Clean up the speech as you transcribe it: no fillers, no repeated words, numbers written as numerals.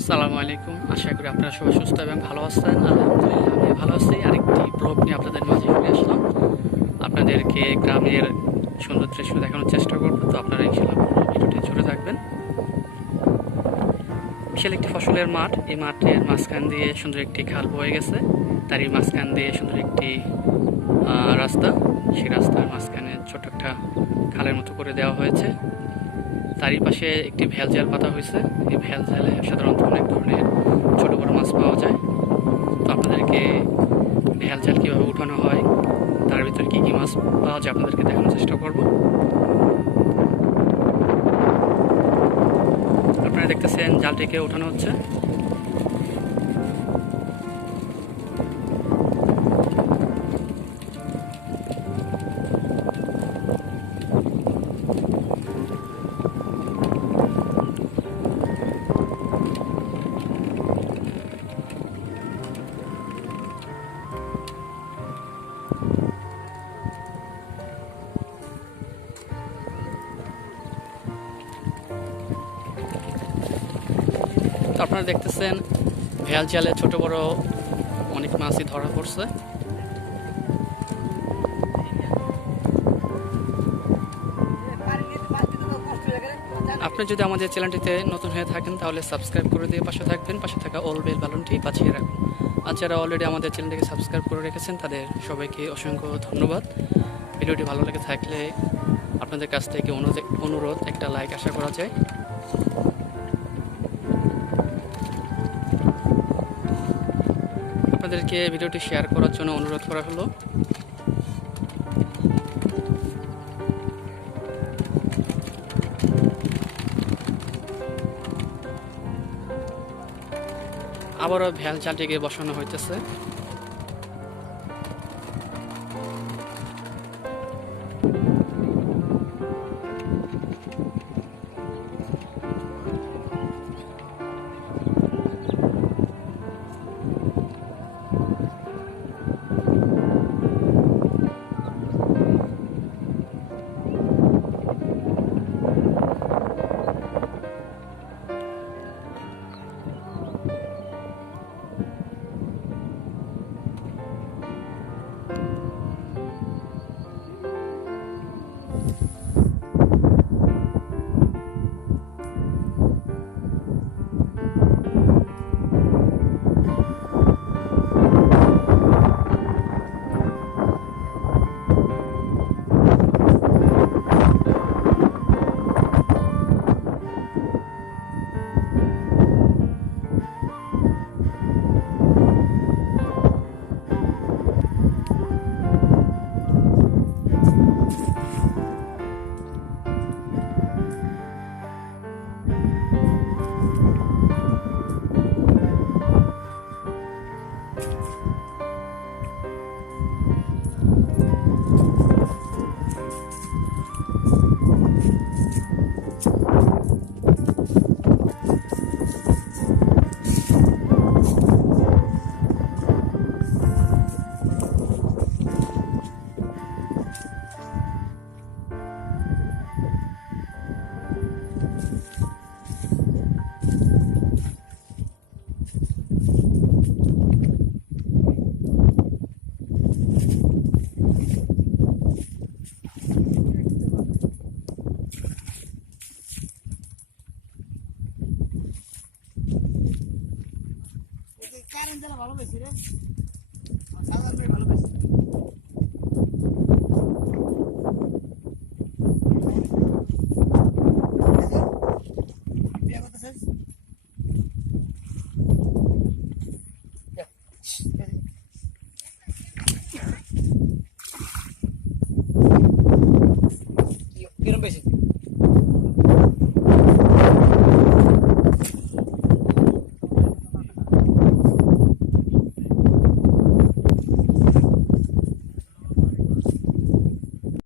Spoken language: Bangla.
আসসালামু আলাইকুম। আশা করি আপনারা সবাই সুস্থ এবং ভালো আছেন। আলহামদুলিল্লাহ আমি ভালো আছি। আরেকটি ব্লগ নিয়ে আপনাদের মাঝে ফিরে আসলাম। আপনাদেরকে গ্রামের সুন্দর দৃশ্য দেখানোর চেষ্টা করব, তো আপনারা ইনশাআল্লাহ পুরো ভিডিওটি জুড়ে থাকবেন। বিশাল একটি ফসলের মাঠ, এই মাঠের মাঝখান দিয়ে সুন্দর একটি খাল বয়ে গেছে, তারই মাঝখান দিয়ে সুন্দর একটি রাস্তা, সেই রাস্তার মাঝখানে ছোট একটা খালের মতো করে দেওয়া হয়েছে। তারই পাশে একটি ভেলজাল পাতা হয়েছে। এই ভেলজালে সাধারণত অনেক ধরনের ছোট বড় মাছ পাওয়া যায়। তো আপনাদেরকে ভেলজাল কীভাবে উঠানো হয়, তার ভিতরে কী কী মাছ পাওয়া যায় আপনাদেরকে দেখানোর চেষ্টা করব। আপনারা দেখতেছেন জালটিকে উঠানো হচ্ছে। তো আপনারা দেখতেছেন ভেল জালে ছোট বড় অনেক মাছই ধরা পড়ছে। আপনি যদি আমাদের চ্যানেলটিতে নতুন হয়ে থাকেন তাহলে সাবস্ক্রাইব করে দিয়ে পাশে থাকবেন, পাশে থাকা অল বেল বাটনটি বাজিয়ে রাখুন। আর যারা অলরেডি আমাদের চ্যানেলটিকে সাবস্ক্রাইব করে রেখেছেন তাদের সবাইকে অসংখ্য ধন্যবাদ। ভিডিওটি ভালো লেগে থাকলে আপনাদের কাছ থেকে অনুরোধ একটা লাইক আশা করা যায়। আপনাদেরকে ভিডিওটি শেয়ার করার জন্য অনুরোধ করা হলো। আবারও ভেল জালটিকে বসানো হইতেছে। কারেন্ট জ্বালা ভালো পেয়েছি রে, সাধারণ ভালো পেয়েছি। বিয়ে করতেছিস? কিরম পেয়েছি?